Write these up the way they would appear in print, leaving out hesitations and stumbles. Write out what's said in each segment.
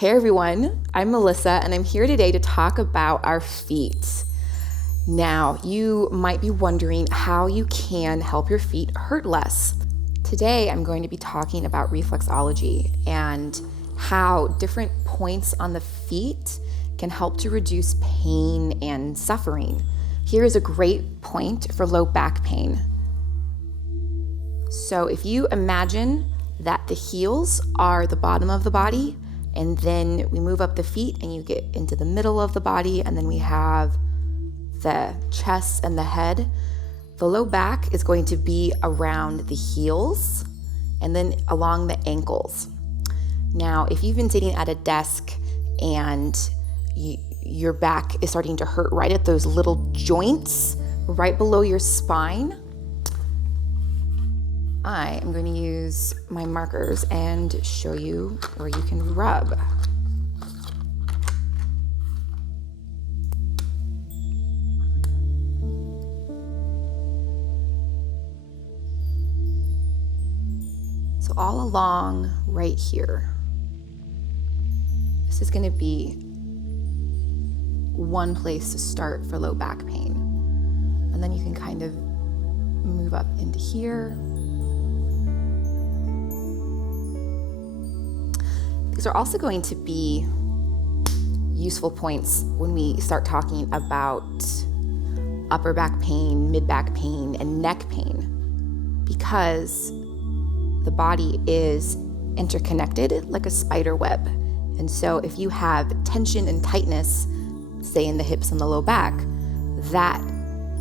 Hey everyone, I'm Melissa and I'm here today to talk about our feet. Now, you might be wondering how you can help your feet hurt less. Today, I'm going to be talking about reflexology and how different points on the feet can help to reduce pain and suffering. Here is a great point for low back pain. So if you imagine that the heels are the bottom of the body, and then we move up the feet and you get into the middle of the body, and then we have the chest and the head. The low back is going to be around the heels and then along the ankles. Now, if you've been sitting at a desk and your back is starting to hurt right at those little joints right below your spine, I am going to use my markers and show you where you can rub. So all along right here, this is going to be one place to start for low back pain. And then you can kind of move up into here. These are also going to be useful points when we start talking about upper back pain, mid back pain, and neck pain, because the body is interconnected like a spider web. And so if you have tension and tightness, say in the hips and the low back, that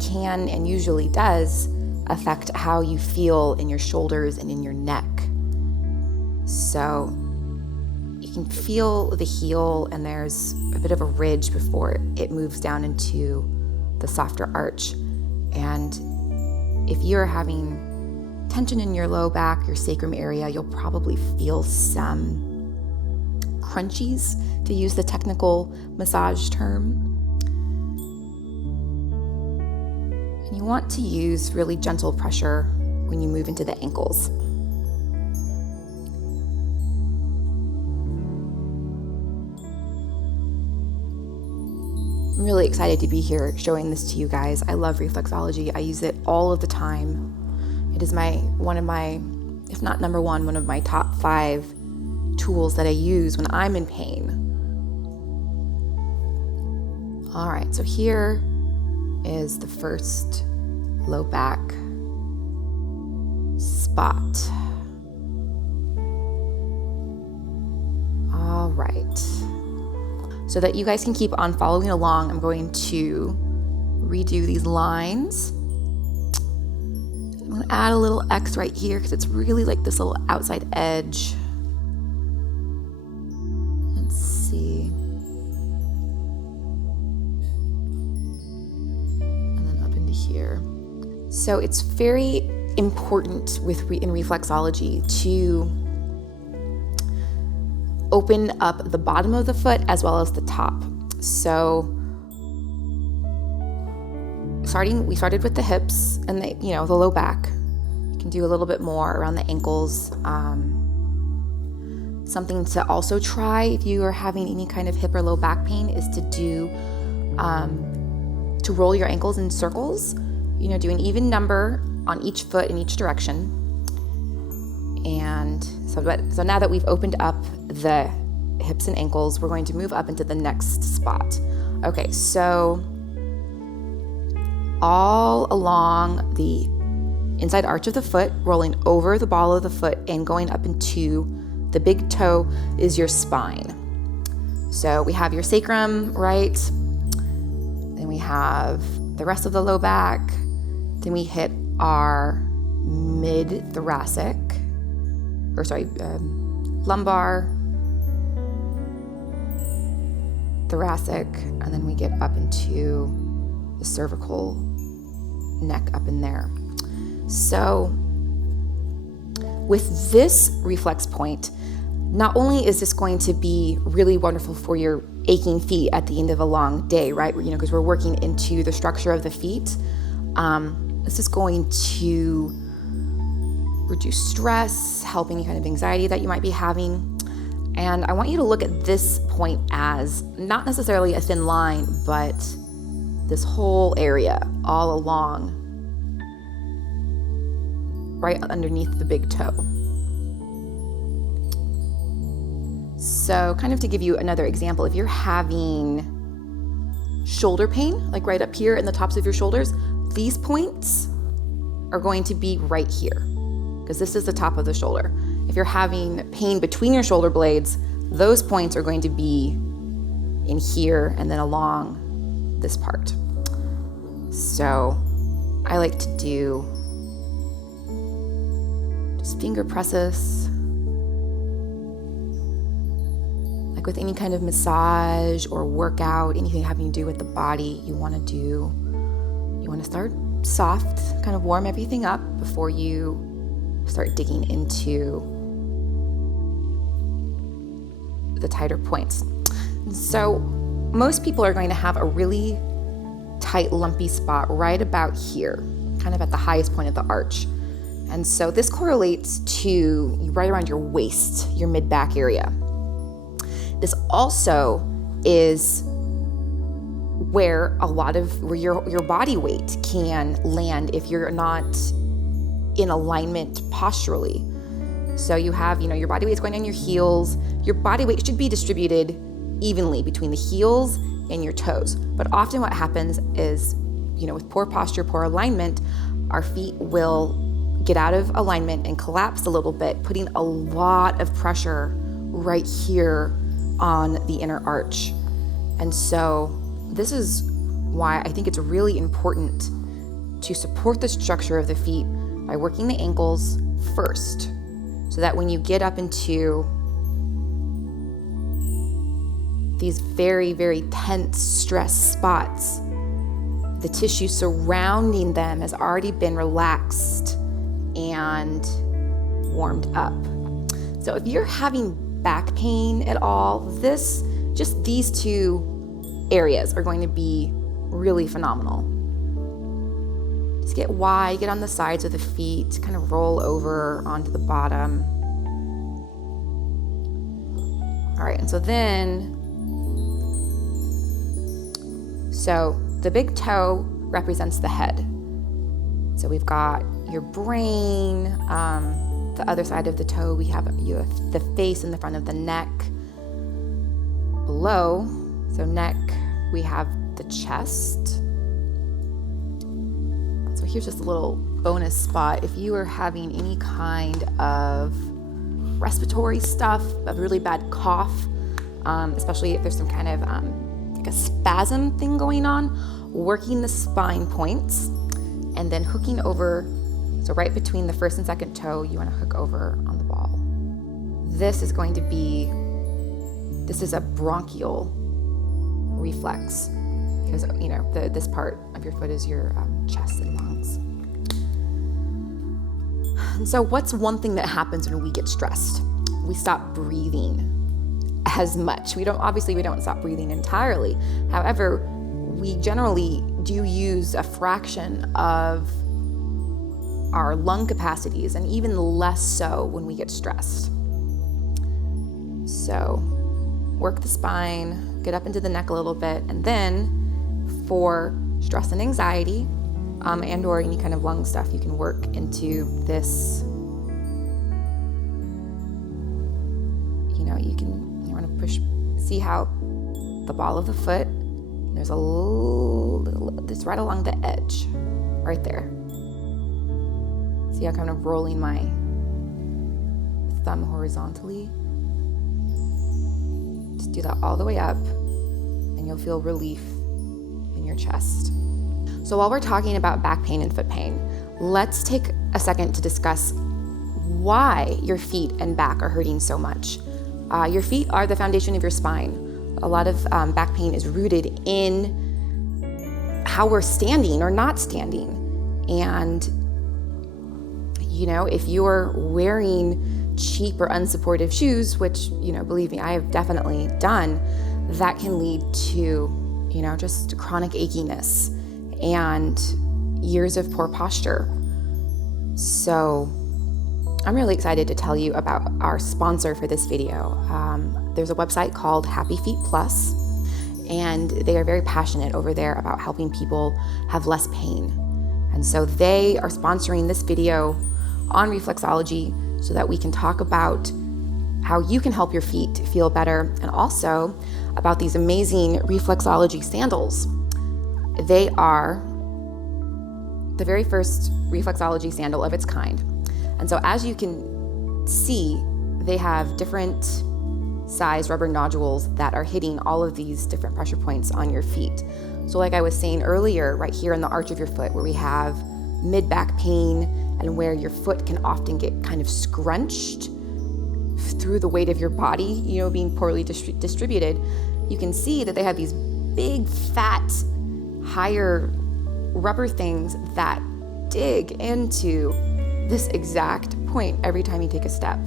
can and usually does affect how you feel in your shoulders and in your neck. So you can feel the heel, and there's a bit of a ridge before it moves down into the softer arch. And if you're having tension in your low back, your sacrum area, you'll probably feel some crunchies, to use the technical massage term. And you want to use really gentle pressure when you move into the ankles. I'm really excited to be here showing this to you guys. I love reflexology. I use it all of the time. It is one of my, if not number one of my top 5 tools that I use when I'm in pain. All right, so here is the first low back spot. All right. So that you guys can keep on following along, I'm going to redo these lines. I'm going to add a little X right here because it's really like this little outside edge. Let's see. And then up into here. So it's very important in reflexology to open up the bottom of the foot as well as the top. So we started with the hips and the low back. You can do a little bit more around the ankles. Something to also try if you are having any kind of hip or low back pain is to do to roll your ankles in circles. Do an even number on each foot in each direction. And so now that we've opened up the hips and ankles, we're going to move up into the next spot. Okay, so all along the inside arch of the foot, rolling over the ball of the foot and going up into the big toe is your spine. So we have your sacrum, right? Then we have the rest of the low back. Then we hit our mid-thoracic, lumbar, thoracic, and then we get up into the cervical neck up in there. So with this reflex point, not only is this going to be really wonderful for your aching feet at the end of a long day, right? Because we're working into the structure of the feet. This is going to reduce stress, help any kind of anxiety that you might be having. And I want you to look at this point as not necessarily a thin line, but this whole area all along, right underneath the big toe. So kind of to give you another example, if you're having shoulder pain, like right up here in the tops of your shoulders, these points are going to be right here because this is the top of the shoulder. If you're having pain between your shoulder blades, those points are going to be in here and then along this part. So I like to do just finger presses. Like with any kind of massage or workout, anything having to do with the body, you want to start soft, kind of warm everything up before you start digging into the tighter points. So most people are going to have a really tight, lumpy spot right about here, kind of at the highest point of the arch. And so this correlates to right around your waist, your mid-back area. This also is where a lot of your body weight can land if you're not in alignment posturally. So you have, your body weight's going on your heels. Your body weight should be distributed evenly between the heels and your toes. But often what happens is, with poor posture, poor alignment, our feet will get out of alignment and collapse a little bit, putting a lot of pressure right here on the inner arch. And so this is why I think it's really important to support the structure of the feet by working the ankles first, so that when you get up into these very, very tense stress spots, the tissue surrounding them has already been relaxed and warmed up. So if you're having back pain at all, just these two areas are going to be really phenomenal. Just get wide, get on the sides of the feet, kind of roll over onto the bottom. All right, and so the big toe represents the head. So we've got your brain, the other side of the toe, you have the face in the front of the neck. Below, so neck, we have the chest. So here's just a little bonus spot. If you are having any kind of respiratory stuff, a really bad cough, especially if there's some kind of like a spasm thing going on, working the spine points and then hooking over. So right between the first and second toe, you want to hook over on the ball. This is a bronchial reflex because, this part of your foot is your chest and lungs. And so what's one thing that happens when we get stressed? We stop breathing as much. We don't stop breathing entirely. However, we generally do use a fraction of our lung capacities, and even less so when we get stressed. So work the spine, get up into the neck a little bit, and then for stress and anxiety, and or any kind of lung stuff, you can work into this. You want to push, see how the ball of the foot, there's a little, it's right along the edge, right there. See how I'm kind of rolling my thumb horizontally? Just do that all the way up, and you'll feel relief in your chest. So while we're talking about back pain and foot pain, let's take a second to discuss why your feet and back are hurting so much. Your feet are the foundation of your spine. A lot of back pain is rooted in how we're standing or not standing. And, if you're wearing cheap or unsupportive shoes, which, believe me, I have definitely done, that can lead to, just chronic achiness and years of poor posture. So I'm really excited to tell you about our sponsor for this video. There's a website called HappyFeet Plus, and they are very passionate over there about helping people have less pain. And so they are sponsoring this video on reflexology so that we can talk about how you can help your feet feel better, and also about these amazing Reflexology Sandals. They are the very first Reflexology sandal of its kind. And so as you can see, they have different size rubber nodules that are hitting all of these different pressure points on your feet. So like I was saying earlier, right here in the arch of your foot where we have mid-back pain and where your foot can often get kind of scrunched through the weight of your body, being poorly distributed, you can see that they have these big, fat, higher rubber things that dig into this exact point every time you take a step.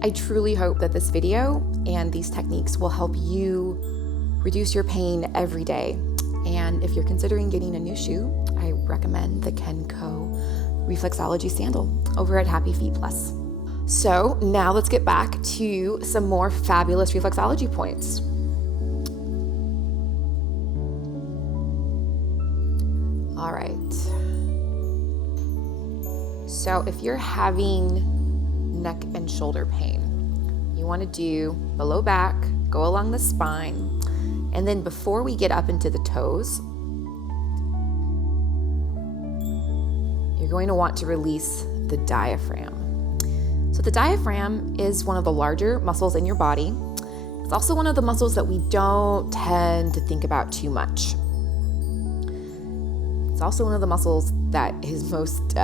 I truly hope that this video and these techniques will help you reduce your pain every day. And if you're considering getting a new shoe, I recommend the Kenkoh Reflexology Sandal over at HappyFeet Plus. So now let's get back to some more fabulous reflexology points. All right. So if you're having neck and shoulder pain, you want to do the low back, go along the spine, and then before we get up into the toes, you're going to want to release the diaphragm. So the diaphragm is one of the larger muscles in your body. It's also one of the muscles that we don't tend to think about too much. It's also one of the muscles that is most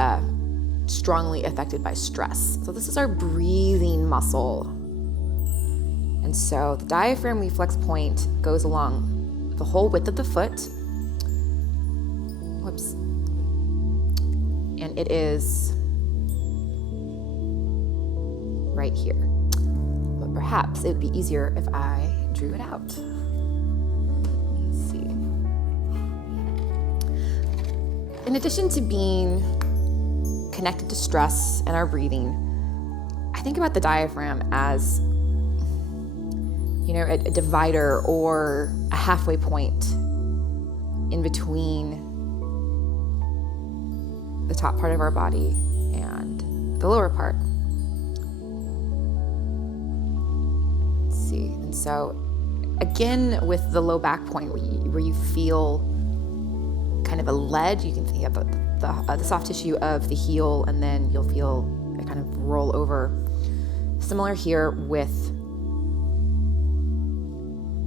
strongly affected by stress. So this is our breathing muscle. And so the diaphragm reflex point goes along the whole width of the foot. Whoops. And it is right here. But perhaps it would be easier if I drew it out. Let's see. In addition to being connected to stress and our breathing, I think about the diaphragm as, a divider or a halfway point in between the top part of our body and the lower part. Let's see. And so again, with the low back point where you feel kind of a ledge, you can think of the soft tissue of the heel, and then you'll feel it kind of roll over. Similar here with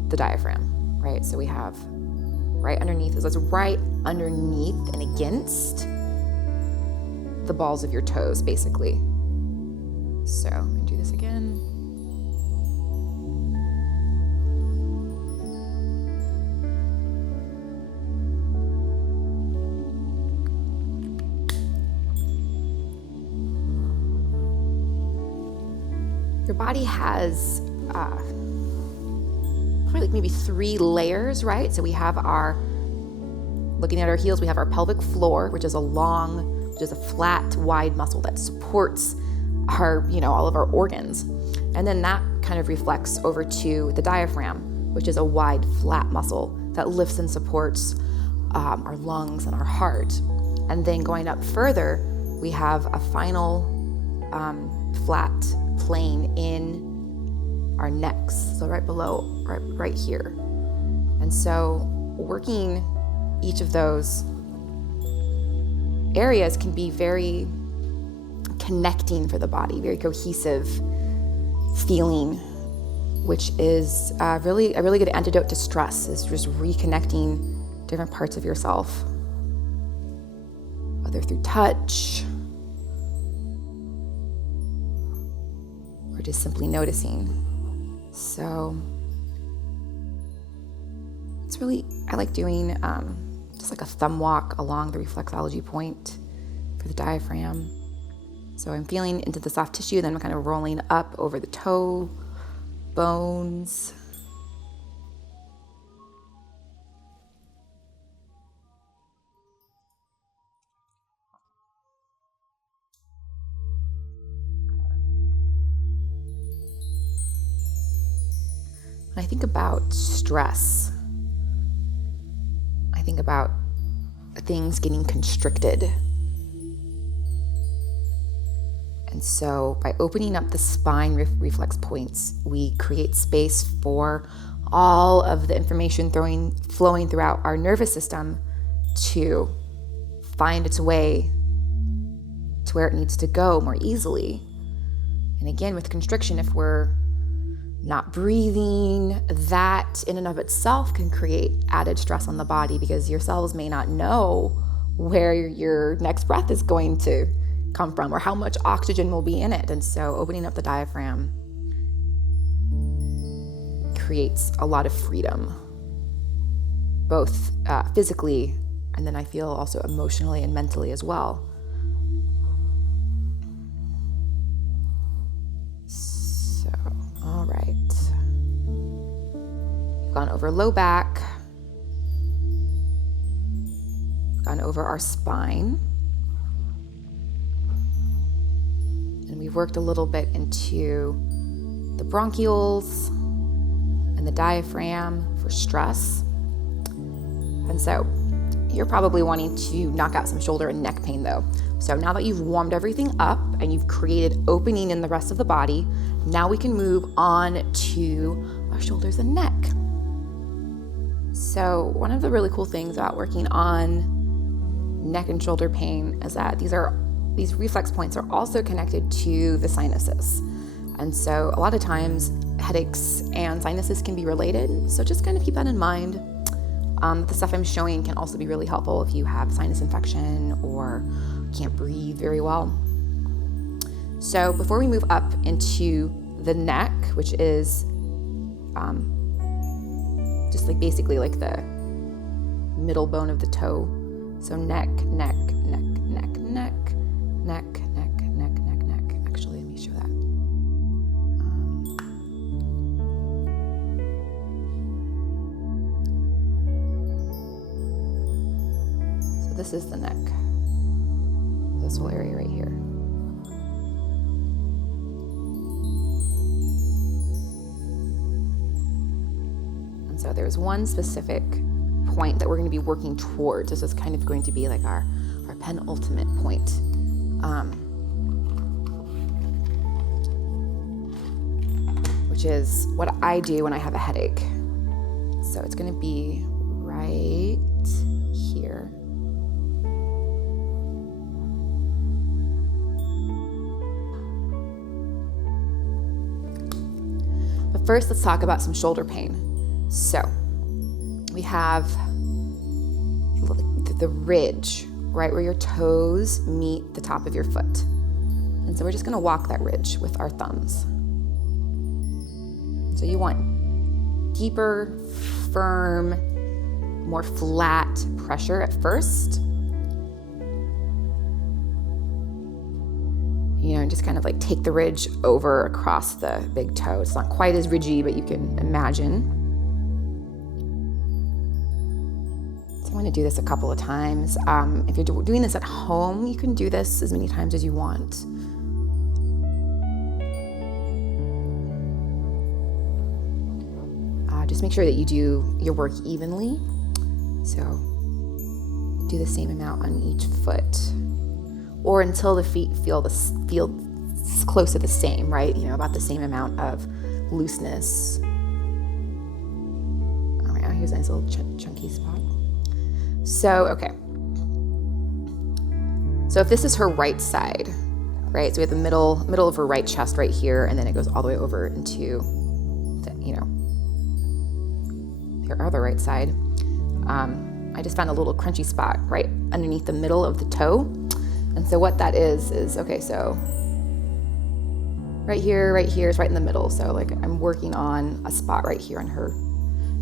the diaphragm, right? So we have right underneath, so it's right underneath and against the balls of your toes, basically. So I'm gonna do this again. Your body has probably like maybe 3 layers, right? So we have looking at our heels, we have our pelvic floor, which is a flat, wide muscle that supports our, all of our organs. And then that kind of reflects over to the diaphragm, which is a wide, flat muscle that lifts and supports our lungs and our heart. And then going up further, we have a final flat plane in our necks, so right below, right here. And so working each of those areas can be very connecting for the body, very cohesive feeling, which is a really good antidote to stress, is just reconnecting different parts of yourself, whether through touch or just simply noticing. So I like doing just like a thumb walk along the reflexology point for the diaphragm. So I'm feeling into the soft tissue, then I'm kind of rolling up over the toe bones. I think about stress. I think about things getting constricted. And so by opening up the spine reflex points, we create space for all of the information flowing throughout our nervous system to find its way to where it needs to go more easily. And again, with constriction, if we're not breathing, that in and of itself can create added stress on the body, because your cells may not know where your next breath is going to come from or how much oxygen will be in it. And so opening up the diaphragm creates a lot of freedom, both physically, and then I feel also emotionally and mentally as well. So, all right. We've gone over low back, gone over our spine, and we've worked a little bit into the bronchioles and the diaphragm for stress. And so you're probably wanting to knock out some shoulder and neck pain though. So now that you've warmed everything up and you've created opening in the rest of the body, now we can move on to our shoulders and neck. So one of the really cool things about working on neck and shoulder pain is that these reflex points are also connected to the sinuses. And so a lot of times headaches and sinuses can be related. So just kind of keep that in mind. The stuff I'm showing can also be really helpful if you have sinus infection or can't breathe very well. So before we move up into the neck, which is just like basically like the middle bone of the toe. So neck, neck, neck, neck, neck, neck, neck, neck, neck, neck. Actually, let me show that. So this is the neck. This whole area right here. And so there's one specific point that we're going to be working towards. This is kind of going to be like our penultimate point. Which is what I do when I have a headache. So it's going to be right here. But first, let's talk about some shoulder pain. So we have the ridge, right where your toes meet the top of your foot. And so we're just going to walk that ridge with our thumbs. So you want deeper, firm, more flat pressure at first. You know, just kind of like take the ridge over across the big toe. It's not quite as ridgy, but you can imagine. So I'm going to do this a couple of times. If you're doing this at home, you can do this as many times as you want. Just make sure that you do your work evenly. So do the same amount on each foot, or until the feet feel close to the same, right? You know, about the same amount of looseness. All right, here's a nice little chunky spot. So, okay. So if this is her right side, right? So we have the middle of her right chest right here, and then it goes all the way over into the, her other right side. I just found a little crunchy spot right underneath the middle of the toe. And so what that is okay, so right here is right in the middle. So like I'm working on a spot right here on her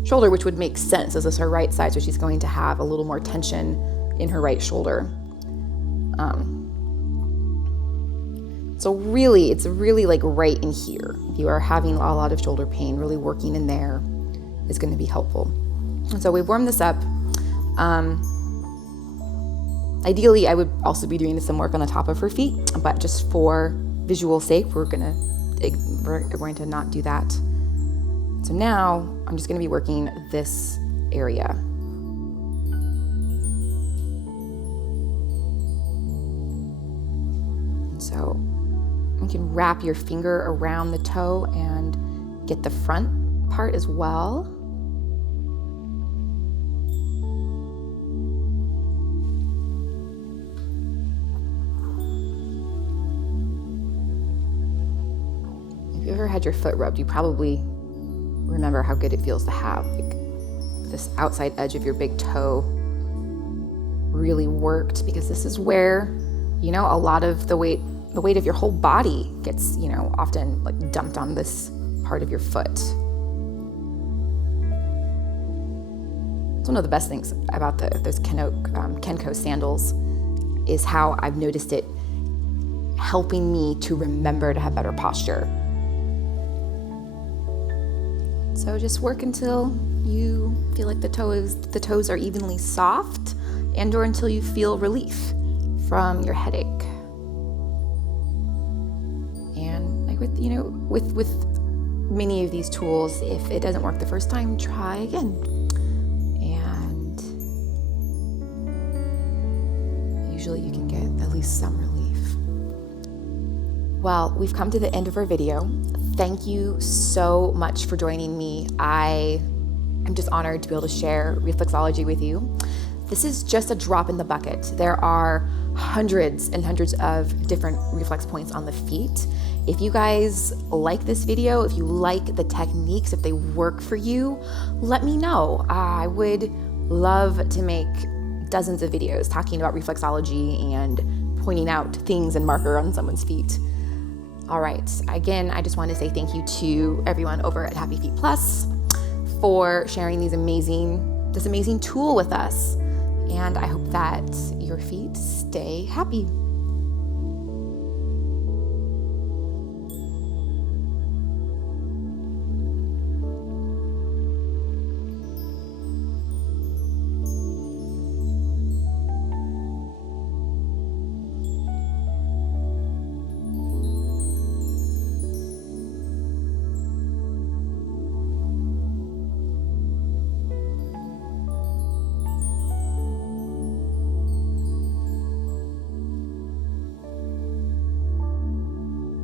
shoulder, which would make sense. This is her right side, so she's going to have a little more tension in her right shoulder. So really, it's really like right in here. If you are having a lot of shoulder pain, really working in there is going to be helpful. And so we've warmed this up. Ideally, I would also be doing some work on the top of her feet, but just for visual sake, we're going to not do that So now I'm just going to be working this area. So you can wrap your finger around the toe and get the front part as well. If you ever had your foot rubbed, you probably remember how good it feels to have like this outside edge of your big toe really worked, because this is where, you know, a lot of the weight of your whole body gets, you know, often like dumped on this part of your foot. It's one of the best things about those Kenkoh sandals is how I've noticed it helping me to remember to have better posture. So just work until you feel like the toes are evenly soft, and or until you feel relief from your headache. And like with many of these tools, if it doesn't work the first time, try again. And usually you can get at least some relief. Well, we've come to the end of our video. Thank you so much for joining me. I am just honored to be able to share reflexology with you. This is just a drop in the bucket. There are hundreds and hundreds of different reflex points on the feet. If you guys like this video, if you like the techniques, if they work for you, let me know. I would love to make dozens of videos talking about reflexology and pointing out things and marker on someone's feet. All right, again, I just want to say thank you to everyone over at HappyFeet Plus for sharing this amazing tool with us. And I hope that your feet stay happy.